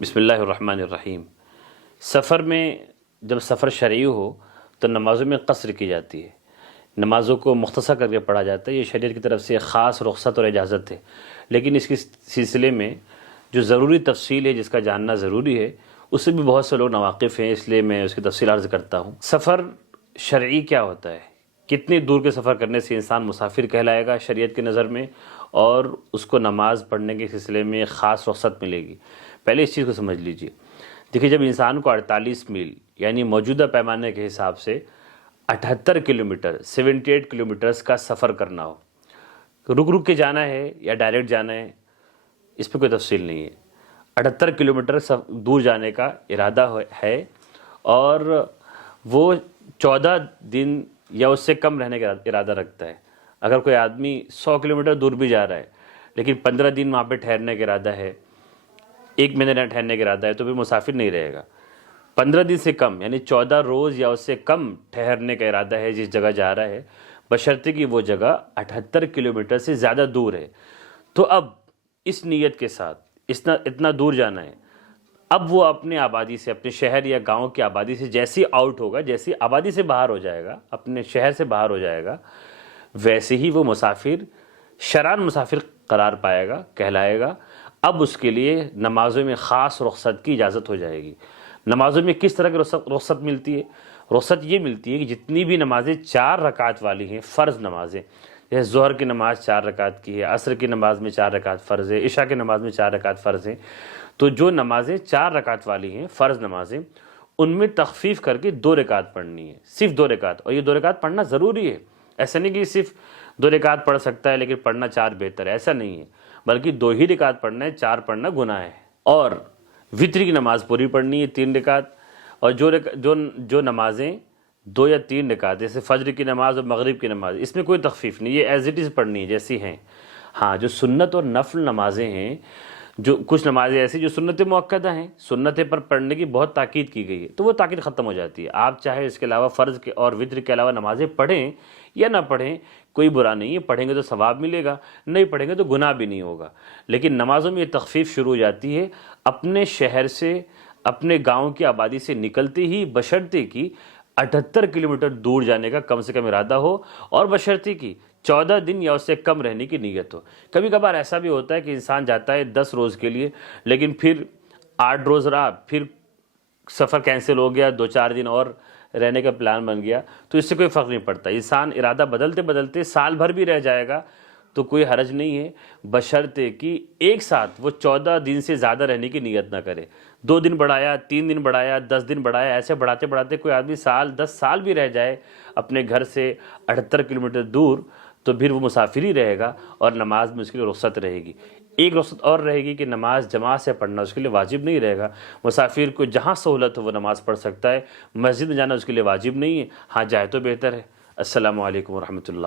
بسم اللہ الرحمن الرحیم۔ سفر میں جب سفر شرعی ہو تو نمازوں میں قصر کی جاتی ہے، نمازوں کو مختصر کر کے پڑھا جاتا ہے۔ یہ شریعت کی طرف سے ایک خاص رخصت اور اجازت ہے، لیکن اس کے سلسلے میں جو ضروری تفصیل ہے جس کا جاننا ضروری ہے، اس سے بھی بہت سے لوگ ناواقف ہیں، اس لیے میں اس کی تفصیل عرض کرتا ہوں۔ سفر شرعی کیا ہوتا ہے؟ کتنی دور کے سفر کرنے سے انسان مسافر کہلائے گا شریعت کی نظر میں، اور اس کو نماز پڑھنے کے سلسلے میں ایک خاص رخصت ملے گی؟ پہلے اس چیز کو سمجھ لیجئے۔ دیکھیے، جب انسان کو 48 میل یعنی موجودہ پیمانے کے حساب سے 78 کلومیٹر 78 کلومیٹرز کا سفر کرنا ہو، رک رک کے جانا ہے یا ڈائریکٹ جانا ہے، اس پہ کوئی تفصیل نہیں ہے۔ 78 کلومیٹر دور جانے کا ارادہ ہے، اور وہ 14 دن یا اس سے کم رہنے کا ارادہ رکھتا ہے۔ اگر کوئی آدمی 100 کلومیٹر دور بھی جا رہا ہے لیکن 15 دن وہاں پہ ٹھہرنے کا ارادہ ہے، 1 مہینہ ٹھہرنے کا ارادہ ہے، تو بھی مسافر نہیں رہے گا۔ 15 دن سے کم یعنی 14 روز یا اس سے کم ٹھہرنے کا ارادہ ہے جس جگہ جا رہا ہے، بشرطے کہ وہ جگہ 78 کلومیٹر سے زیادہ دور ہے۔ تو اب اس نیت کے ساتھ اتنا دور جانا ہے، اب وہ اپنے آبادی سے، اپنے شہر یا گاؤں کی آبادی سے جیسی آؤٹ ہوگا، جیسی آبادی سے باہر ہو جائے گا، اپنے شہر سے باہر ہو جائے گا، ویسے ہی وہ مسافر شرعاً مسافر قرار پائے گا، کہلائے گا۔ اب اس کے لیے نمازوں میں خاص رخصت کی اجازت ہو جائے گی۔ نمازوں میں کس طرح کی رخصت ملتی ہے؟ رخصت یہ ملتی ہے کہ جتنی بھی نمازیں 4 رکعت والی ہیں، فرض نمازیں، جیسے ظہر کی نماز 4 رکعت کی ہے، عصر کی نماز میں 4 رکعت فرض ہے، عشاء کی نماز میں 4 رکعت فرض ہیں، تو جو نمازیں 4 رکعت والی ہیں، فرض نمازیں، ان میں تخفیف کر کے 2 رکعت پڑھنی ہے، صرف 2 رکعت۔ اور یہ 2 رکعت پڑھنا ضروری ہے، ایسا نہیں کہ صرف 2 رکعت پڑھ سکتا ہے لیکن پڑھنا 4 بہتر ہے، ایسا نہیں ہے، بلکہ 2 ہی رکعت پڑھنا ہے، 4 پڑھنا گناہ ہے۔ اور وتر کی نماز پوری پڑھنی ہے، 3 رکعت، اور جو نمازیں 2 یا 3 رکعت، جیسے فجر کی نماز اور مغرب کی نماز، اس میں کوئی تخفیف نہیں، یہ ایز اٹ از پڑھنی ہے جیسی ہیں۔ ہاں، جو سنت اور نفل نمازیں ہیں، جو کچھ نمازیں ایسی جو سنت مؤکدہ ہیں، سنت پر پڑھنے کی بہت تاکید کی گئی ہے، تو وہ تاکید ختم ہو جاتی ہے۔ آپ چاہے اس کے علاوہ فرض کے اور وتر کے علاوہ نمازیں پڑھیں یا نہ پڑھیں، کوئی برا نہیں ہے، پڑھیں گے تو ثواب ملے گا، نہیں پڑھیں گے تو گناہ بھی نہیں ہوگا۔ لیکن نمازوں میں یہ تخفیف شروع ہو جاتی ہے اپنے شہر سے، اپنے گاؤں کی آبادی سے نکلتے ہی، بشرطے کی 78 کلومیٹر دور جانے کا کم سے کم ارادہ ہو، اور بشرطے کی 14 دن یا اس سے کم رہنے کی نیت ہو۔ کبھی کبھار ایسا بھی ہوتا ہے کہ انسان جاتا ہے 10 روز کے لیے، لیکن پھر 8 روز رہا، پھر سفر کینسل ہو گیا، 2-4 دن اور رہنے کا پلان بن گیا، تو اس سے کوئی فرق نہیں پڑتا۔ انسان ارادہ بدلتے بدلتے سال بھر بھی رہ جائے گا تو کوئی حرج نہیں ہے، بشرطے کہ ایک ساتھ وہ 14 دن سے زیادہ رہنے کی نیت نہ کرے۔ 2 دن بڑھایا، 3 دن بڑھایا، 10 دن بڑھایا، ایسے بڑھاتے بڑھاتے کوئی آدمی 10 سال بھی رہ جائے اپنے گھر سے 78 کلومیٹر دور، تو پھر وہ مسافر ہی رہے گا، اور نماز میں اس کے لیے رخصت رہے گی۔ ایک رخصت اور رہے گی کہ نماز جماعت سے پڑھنا اس کے لیے واجب نہیں رہے گا۔ مسافر کو جہاں سہولت ہو وہ نماز پڑھ سکتا ہے، مسجد میں جانا اس کے لیے واجب نہیں ہے، ہاں جائے تو بہتر ہے۔ السلام علیکم ورحمۃ اللہ۔